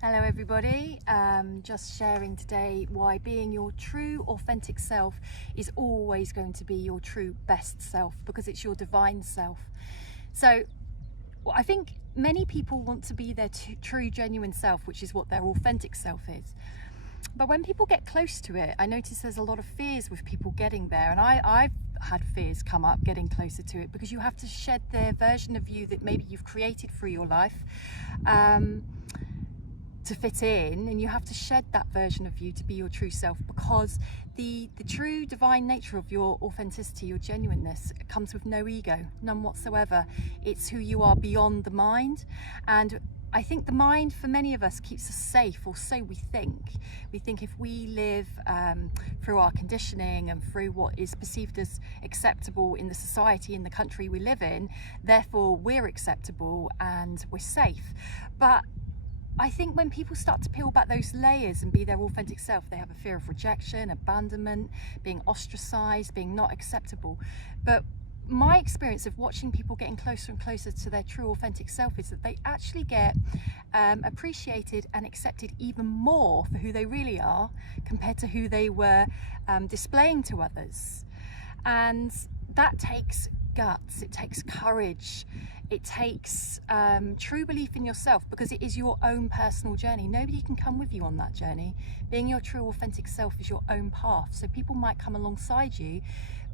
Hello everybody, just sharing today why being your true authentic self is always going to be your true best self, because it's your divine self. So I think many people want to be their true genuine self, which is what their authentic self is. But when people get close to it, I notice there's a lot of fears with people getting there, and I've had fears come up getting closer to it, because you have to shed the version of you that maybe you've created through your life to fit in, and you have to shed that version of you to be your true self, because the true divine nature of your authenticity, your genuineness, comes with no ego, none whatsoever. It's who you are beyond the mind. And I think the mind, for many of us, keeps us safe, or so we think. We think if we live through our conditioning and through what is perceived as acceptable in the society, in the country we live in, therefore we're acceptable and we're safe. But I think when people start to peel back those layers and be their authentic self, they have a fear of rejection, abandonment, being ostracized, being not acceptable. But my experience of watching people getting closer and closer to their true authentic self is that they actually get appreciated and accepted even more for who they really are, compared to who they were displaying to others. And that takes guts, it takes courage, it takes true belief in yourself, because it is your own personal journey. Nobody can come with you on that journey. Being your true authentic self is your own path. So people might come alongside you,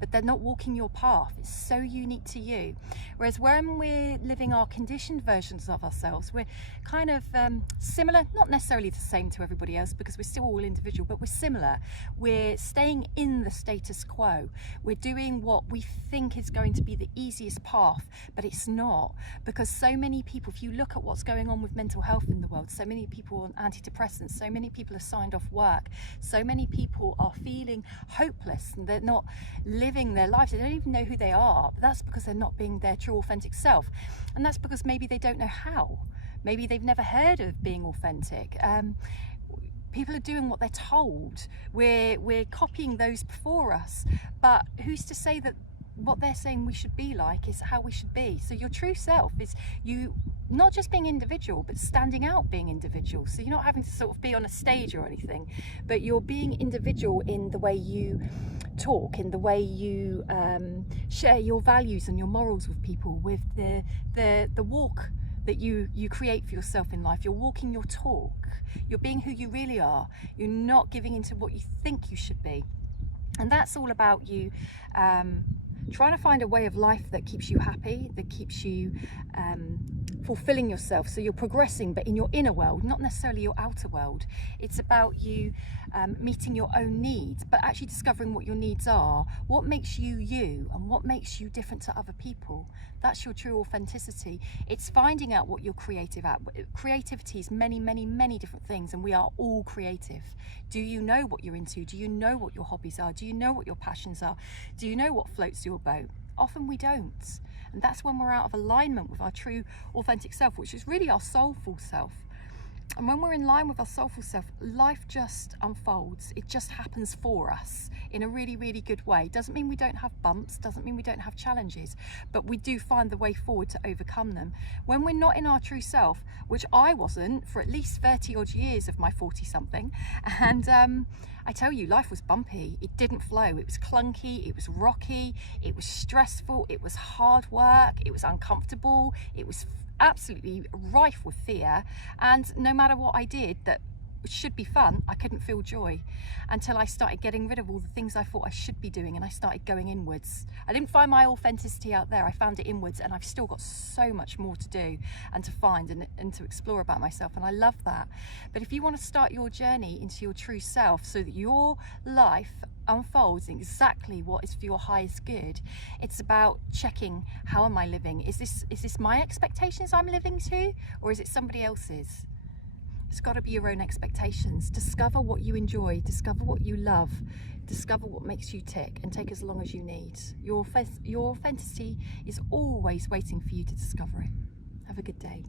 but they're not walking your path. It's so unique to you. Whereas when we're living our conditioned versions of ourselves, we're kind of similar, not necessarily the same to everybody else, because we're still all individual, but we're similar. We're staying in the status quo. We're doing what we think is going to be the easiest path, but it's not, because so many people, if you look at what's going on with mental health in the world, so many people on antidepressants, so many people are signed off work, so many people are feeling hopeless and they're not living their lives. They don't even know who they are, but that's because they're not being their true authentic self. And that's because maybe they don't know how. Maybe they've never heard of being authentic. People are doing what they're told. We're copying those before us, but who's to say that what they're saying we should be like is how we should be? So your true self is you not just being individual, but standing out being individual. So you're not having to sort of be on a stage or anything, but you're being individual in the way you talk, in the way you share your values and your morals with people, with the walk that you create for yourself in life. You're walking your talk. You're being who you really are. You're not giving into what you think you should be. And that's all about you trying to find a way of life that keeps you happy, that keeps you fulfilling yourself. So you're progressing, but in your inner world, not necessarily your outer world. It's about you meeting your own needs, but actually discovering what your needs are, what makes you you, and what makes you different to other people. That's your true authenticity. It's finding out what you're creative at. Creativity is many, many, many different things, and we are all creative. Do you know what you're into? Do you know what your hobbies are? Do you know what your passions are? Do you know what floats your boat? Often we don't. And that's when we're out of alignment with our true authentic self, which is really our soulful self. And when we're in line with our soulful self, life just unfolds. It just happens for us in a really, really good way. Doesn't mean we don't have bumps, doesn't mean we don't have challenges, but we do find the way forward to overcome them. When we're not in our true self, which I wasn't for at least 30 odd years of my 40 something, and I tell you, life was bumpy. It didn't flow. It was clunky, it was rocky, it was stressful, it was hard work, it was uncomfortable, it was absolutely rife with fear. And no matter what I did that should be fun, I couldn't feel joy until I started getting rid of all the things I thought I should be doing, and I started going inwards. I didn't find my authenticity out there, I found it inwards, and I've still got so much more to do and to find and to explore about myself, and I love that. But if you want to start your journey into your true self so that your life unfolds exactly what is for your highest good, it's about checking, how am I living? Is this my expectations I'm living to, or is it somebody else's? It's got to be your own expectations. Discover what you enjoy, discover what you love, discover what makes you tick, and take as long as you need. Your authenticity is always waiting for you to discover it. Have a good day.